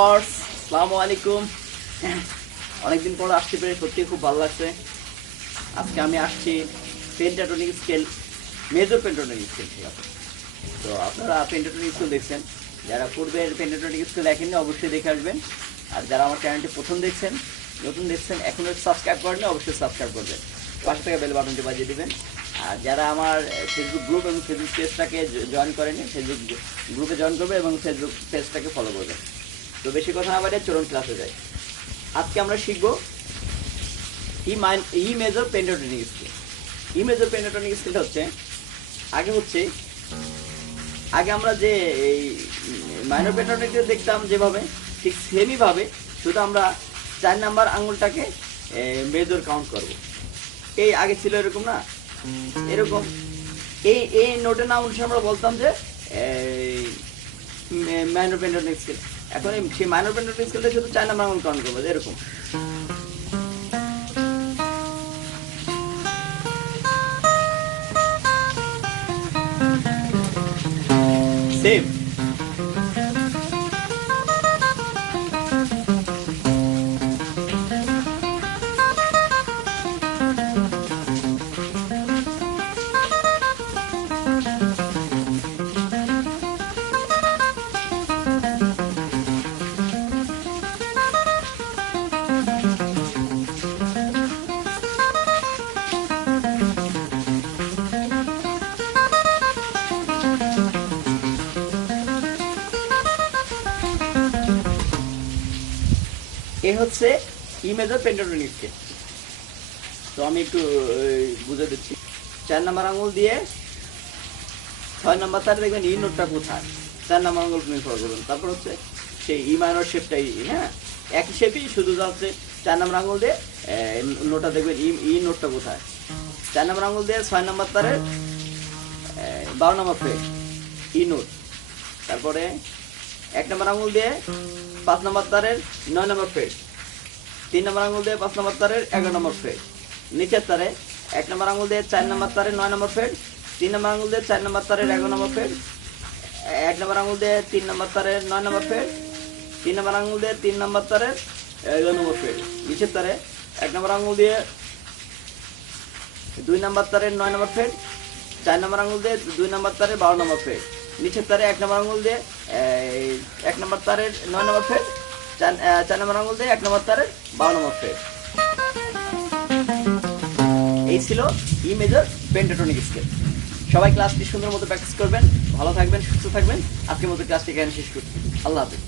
Viewers আসসালামু আলাইকুম। অনেকদিন পর আসতে পেরে সত্যি খুব ভালো লাগছে। আজকে আমি আসছি পেন্টাটনিক স্কেল, মেজর পেন্টাটনিক স্কেল। ঠিক আছে, তো আপনারা পেন্টাটনিক স্কেল দেখছেন, যারা পূর্বের পেন্টাটনিক স্কেল দেখেননি অবশ্যই দেখে আসবেন। আর যারা আমার চ্যানেলটি প্রথম দেখছেন, নতুন দেখছেন, এখনও সাবস্ক্রাইব করেননি অবশ্যই সাবস্ক্রাইব করবেন, পাশে থেকে বেল বাটনটি বাজিয়ে দেবেন। আর যারা আমার ফেসবুক গ্রুপ এবং ফেসবুক পেজটাকে জয়েন করেনি, ফেসবুক গ্রুপে জয়েন করবে এবং ফেসবুক পেজটাকে ফলো করবে। তো বেশি কথা না বাড়িয়ে চলুন ক্লাসে যাই। আজকে আমরা শিখব E major pentatonic scale. E major pentatonic স্কেলটা হচ্ছে আগে আমরা যে এই মাইনর পেন্টাটনিকটা দেখতাম যেভাবে, ঠিক সেমইভাবে, শুধু আমরা 4 নাম্বার আঙুলটাকে মেজর কাউন্ট করব। এই আগে ছিল এরকম না, এরকম এই নোটের নাম অনুসারে আমরা বলতাম যে মাইনর পেন্টাটনিক স্কেল। এখন সেই মাইনর পেন্টাটনিক স্কেলটা শুধু 4 নাম্বার আঙুল কাউন্ট করবো, এরকম। সেম এ হচ্ছে ই মেজর পেন্টাটনিক স্কেল। তো আমি একটু বুঝে দিচ্ছি। 4 নাম্বার আঙুল দিয়ে 6 নাম্বার তারে দেখবেন ই নোটটা কোথায়, 4 নাম্বার আঙুল তুমি ফলো করবেন। তারপর হচ্ছে সেই ই মাইনর শেপটাই, হ্যাঁ একই শেপই, শুধু যাচ্ছে 4 নাম্বার আঙুল দিয়ে নোটটা দেখবেন ই নোটটা কোথায়। 4 নাম্বার আঙুল দিয়ে 6 নাম্বার তারের 12 নাম্বার ফ্রেট ই নোট। তারপরে 1 নাম্বার আঙুল দিয়ে 5 নাম্বার তারের 9 নাম্বার ফ্রেট, 3 নাম্বার আঙুল দিয়ে 5 নাম্বার তারের 11 নম্বর ফ্রেট। নিচের তারে 1 নাম্বার আঙুল দিয়ে 4 নাম্বার তারের 9 নম্বর ফ্রেট, 3 নাম্বার আঙুল দিয়ে 4 নাম্বার তারের 11 নম্বর ফ্রেট, 1 নাম্বার আঙুল দিয়ে 3 নাম্বার তারের 9 নম্বর ফ্রেট, 3 নাম্বার আঙুল দিয়ে 3 নাম্বার তারের 11 নম্বর ফ্রেট। নিচের তারে 1 নাম্বার আঙুল দিয়ে 2 নাম্বার তারের 9 নম্বর ফ্রেট, 4 নাম্বার আঙুল দিয়ে 2 নাম্বার তারের 12 নম্বর ফ্রেট। নিচের তারে 1 নাম্বার আঙুল দিয়ে 1 নাম্বার তারের 9 নম্বর ফ্রেট, 4 নাম্বার আঙুল দিয়ে 1 নম্বর তারের 12 নম্বর ফ্রেট। এই ছিল ই মেজর পেন্টাটনিক স্কেল। সবাই ক্লাসটি সুন্দর মতো প্র্যাকটিস করবেন, ভালো থাকবেন, সুস্থ থাকবেন। আজকের মতো ক্লাসটি এখানে শেষ করছি। আল্লাহ হাফেজ।